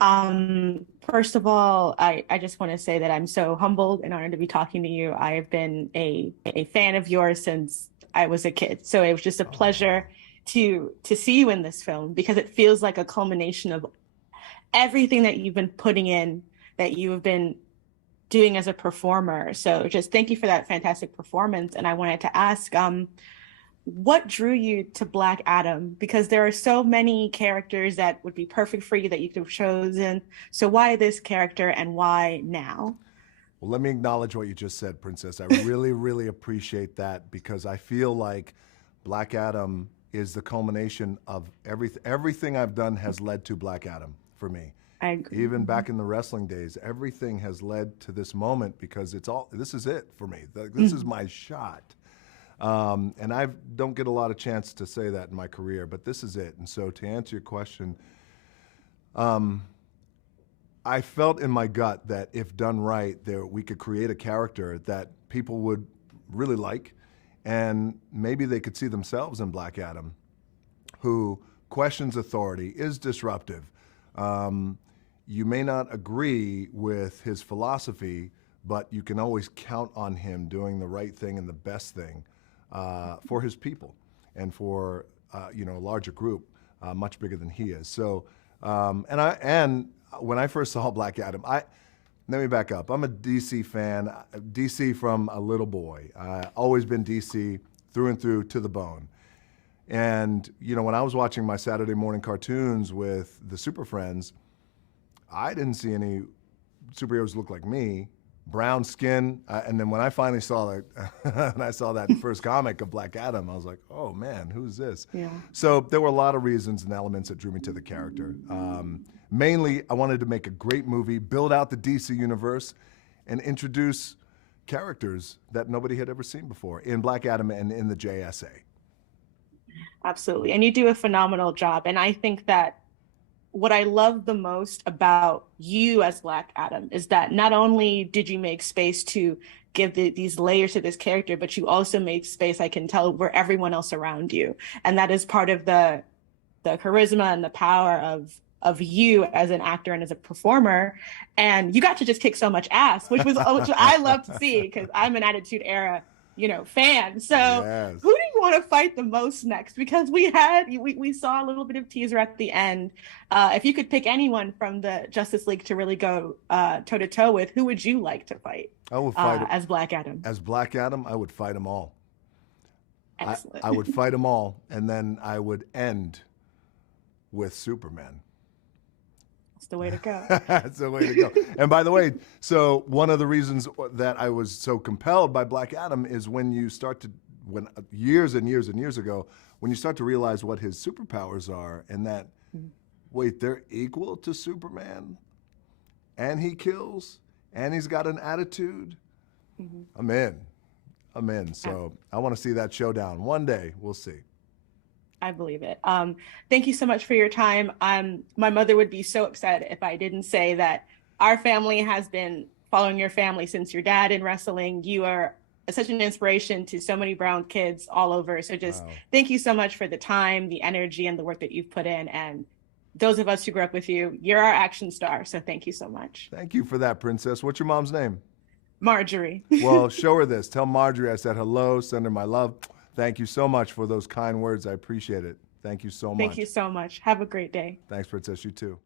First of all, I just want to say that I'm so humbled and honored to be talking to you. I have been a fan of yours since I was a kid. So it was just a Oh, pleasure to see you in this film because it feels like a culmination of everything that you've been putting in, that you have been doing as a performer. So just thank you for that fantastic performance. And I wanted to ask, what drew you to Black Adam? Because there are so many characters that would be perfect for you that you could have chosen. So why this character and why now? well, let me acknowledge what you just said, Princess. I really, really appreciate that because I feel like Black Adam is the culmination of everything I've done has led to Black Adam for me. I agree. Even back in the wrestling days, everything has led to this moment because this is it for me. This is Mhm. my shot. And I don't get a lot of chance to say that in my career, but this is it. And so to answer your question, I felt in my gut that if done right, we could create a character that people would really like, and maybe they could see themselves in Black Adam, who questions authority, is disruptive. Um, you may not agree with his philosophy, but you can always count on him doing the right thing and the best thing for his people and for a larger group, much bigger than he is. So, and when I first saw Black Adam, let me back up. I'm a DC fan, DC from a little boy. Always been DC through and through to the bone. And when I was watching my Saturday morning cartoons with the Super Friends, I didn't see any superheroes look like me. Brown skin, and then when I finally saw that, and I saw that first comic of Black Adam, I was like, "Oh man, who's this?" Yeah. So there were a lot of reasons and elements that drew me to the character. Mainly, I wanted to make a great movie, build out the DC universe, and introduce characters that nobody had ever seen before in Black Adam and in the JSA. Absolutely. And you do a phenomenal job. And I think that what I love the most about you as Black Adam is that not only did you make space to give these layers to this character, but you also made space, I can tell, for everyone else around you. And that is part of the charisma and the power of you as an actor and as a performer. And you got to just kick so much ass, which I love to see because I'm an Attitude Era, fan. So who Yes. do you want to fight the most next? Because we saw a little bit of teaser at the end. If you could pick anyone from the Justice League to really go toe to toe with, who would you like to fight I would fight as Black Adam? as Black Adam. I would fight them all. Excellent. I would fight them all, and then I would end with Superman. That's the way to go. That's the way to go. And by the way, so one of the reasons that I was so compelled by Black Adam is when years and years and years ago, when you start to realize what his superpowers are, and that wait, they're equal to Superman, and he kills, and he's got an attitude. Mhm. I'm in. I'm in. So I want to see that showdown one day. We'll see. I believe it. Thank you so much for your time. My mother would be so upset if I didn't say that our family has been following your family since your dad in wrestling. You are such an inspiration to so many brown kids all over. So just Wow. thank you so much for the time, the energy, and the work that you've put in. And those of us who grew up with you, you're our action star. So thank you so much. Thank you for that, Princess. What's your mom's name? Marjorie. Well, show her this. Tell Marjorie I said hello. Send her my love. Thank you so much for those kind words. I appreciate it. Thank you so Thank you much. so much. Have a great day. Thanks, Princess. You too.